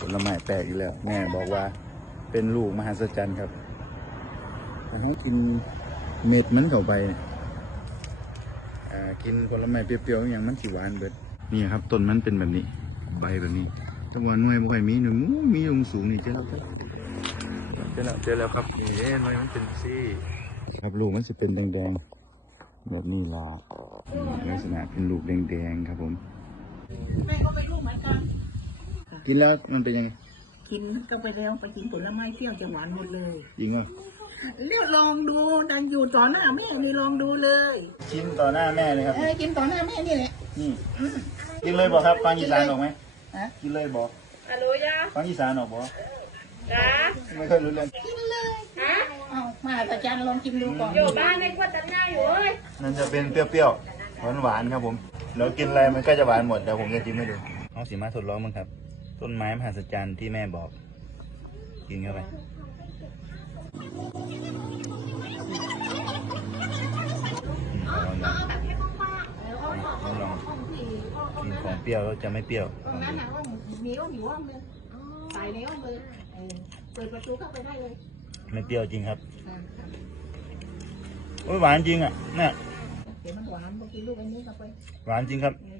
ผลไม้แปลกอีกแล้ว แม่บอกว่าเป็นลูกมหัศจรรย์ครับแต่ให้กินเม็ดมันเข้าไปอ่ากินผลไม้เปรี้ยวๆอย่างมันสิหวานเบิดนี่ครับต้นมันเป็นแบบนี้ ใบแบบนี้แตะวันหน่วยบ่ค่อยมีหนึ่งมีลงสูงนี่เจ้าครับเจอแล้วเจอแล้วครับนี่หน่วยมันเป็นซี่ครับลูกมันสิเป็นแดงๆแบบนี้ล่ะนี่ลักษณะเป็นลูกแดงๆครับผมแม่ก็ไปรู้เหมือน กันกินแล้วมันเป็นยังไงกินก็ไปแล้วไปกินผลไม้เปรี้ยวจะหวานหมดเลยจริงป่ะเรียกลองดูดังอยู่ต่อหน้าแม่นี่ลองดูเลยชิมต่อหน้าแม่เลยครับเออกินต่อหน้าแม่นี่แหละนี่กินเลยบอกครับฟังอีสานออกไหมฮะกินเลยบอกฮัลโหลยาฟังอีสานออกบอกจ้าไม่ค่อยรู้เรื่องกินเลยฮะเอามาอาจารย์ลองกินดูก่อนอยู่บ้านไม่ควรตัดหน้าอยู่เอ้ยนั่นจะเป็นเปรี้ยวๆหวานๆครับผมเดี๋ยวกินอะไรมันก็จะหวานหมดเดี๋ยวผมจะชิมให้ดูเอาสีมาทดลองมั้งครับ ต้นไม้มหัศจรรย์ที่แม่บอก กินเข้าไปลองลองกินของเปรี้ยวแล้วจะไม่เปรี้ยวลองนั่นดูนะว่ามีห้องอยู่ห้องนึงใส่ในห้องเลยเออเปิดประตูเข้าไปได้เลย ไม่เปรี้ยวจริงครับอ่าโอ้ยหวานจริงอะเนี่ยเดี๋ยวมันหวานพอกินลูกอันนี้เข้าไปหวานจริงครับเออ